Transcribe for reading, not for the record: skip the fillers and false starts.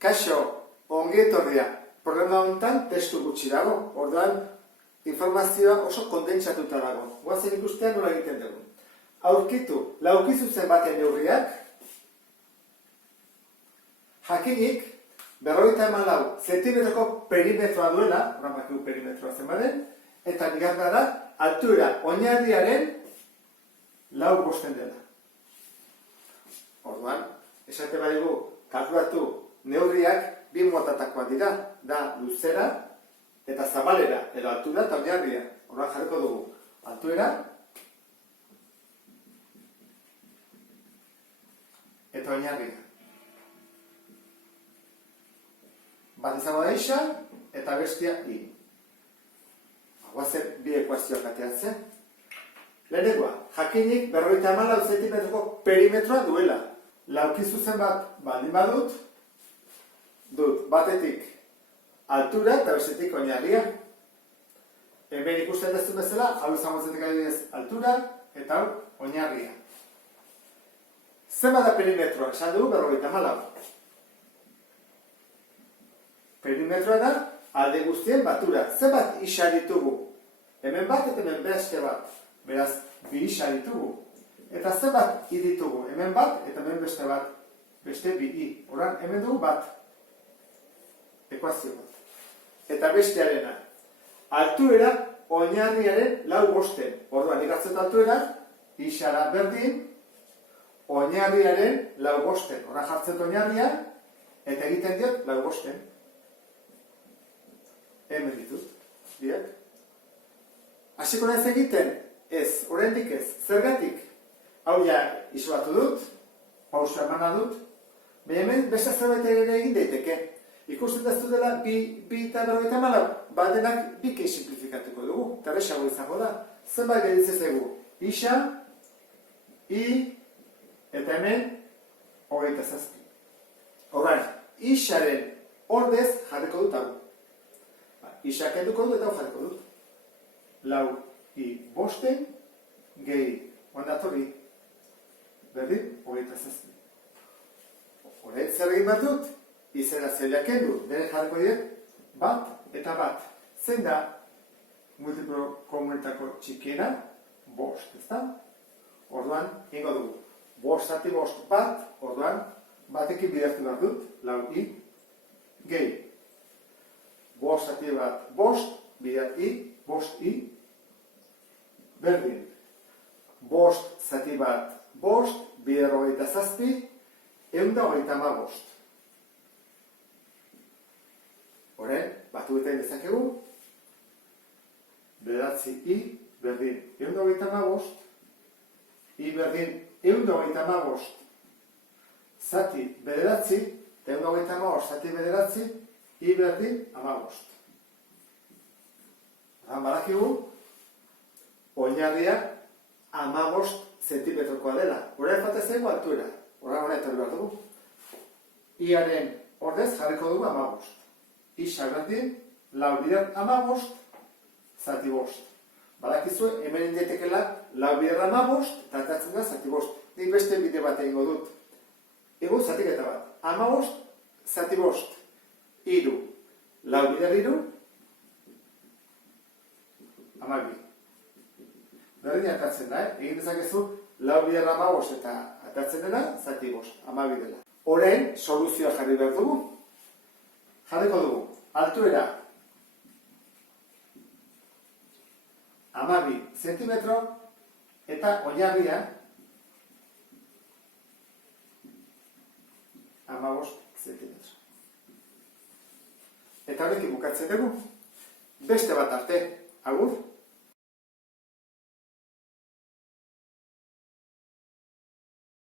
Kaixo, ongi etorria. Programa honetan testu gutxi dago. Orduan, informazioa oso kondentsatuta dago. Goazen ikustean nola egiten dugu. Aurkitu, laukizuzen baten neurriak. Jakinik, 54 zentimetroko perimetroa duela, horan bakigu perimetroa zen baden, eta bigarra da, altuera oinarriaren 4 bosten dela. Orduan, esate badigu, kalkulatu neurriak bi motatakoak dira, da luzera eta zabalera, edo altura eta oinarria. Orduan jarriko dugu, altuera eta oinarria. Bat izango da isa eta bestia i. Guazen bi ekuazioak ateatzen. Lehenengoa, jakinik 54 zentimetroko perimetroa duela. Laukizuzen bat baldin badut, dut batetik altura eta bestetik oinarria. Hemen ikusten dezun bezala, hau izango zetik adibidez altura eta hau oinarria. Zenbat da perimetroa? Esan dugu 54. Perimetroa da alde guztien batura. Zenbat isa ditugu? Hemen bat eta hemen beste bat. Beraz, bi isa ditugu. Eta zenbat i ditugu? Hemen bat eta hemen beste bat. Beste bi i. Horan, hemen dugu bat. Ekuazio bat. Eta bestearena. Altuera oinarriaren 4 bosten. Orduan, ikatzet altuera, isara berdin, oinarriaren 4 bosten. Horan jartzet oinarria, eta egiten diot 4 bosten. Hemen ditut, biak. Hasiko naiz egiten? Ez, oraindik ez. Zergatik? Hau ja isolatu dut, pausa emana dut, baina hemen beste zerbait ere egin daiteke. Ikusten daztu dela, bi eta 54, badenak bikei simplifikatuko dugu, eta resago izango da. Zenbat geditzen zaigu? Isa, i, eta hemen, 27. Horren, isaren ordez jarriko dut hau. Isa kenduko dut eta hau jarriko dut. 4 i bosten, gehi, ondatorri, berdin, 27. Horren zer egin bat dut? Izena zeliak kendu, bere jarriko diet, bat eta bat. Zein da multiplo komunetako txikiena? Bost, ezta? Orduan, ingo dugu. Bost zati bost bat, orduan, batekin bidertu behar dut, 4 i, gehi. Bost zati bat bost, bider i, bost i, berdin. Bost zati bat bost, bider 27, 135. Horren, batu eta dezakegu, 9 i berdin 135, i berdin 135, zati 9, eta 135 zati 9, i berdin 15. Horren badakigu, oinarria 15 zentimetrokoa dela. Horren fatez zaigu altuera. Horren etorri behar dugu. Iaren ordez jarriko dugu 15. Isa berdin, 4 bider 15, zati bost. Badakizue, hemen indetekela 4 bider 15, eta atatzen da zati bost. Nik beste bide bat egingo dut. Ego zatiketa bat. 15, zati bost. Iru. 4 bider iru. 12. Berdin atatzen da, egin dezakezu 4 bider 15 eta atatzen dela, zati bost. 12 dela. Horren, soluzioa jarri behar dugu. Jarriko dugu, altuera 12 zentimetro eta oinarria 15 zentimetro. Eta horrekin bukatzen dugu, beste bat arte, agur!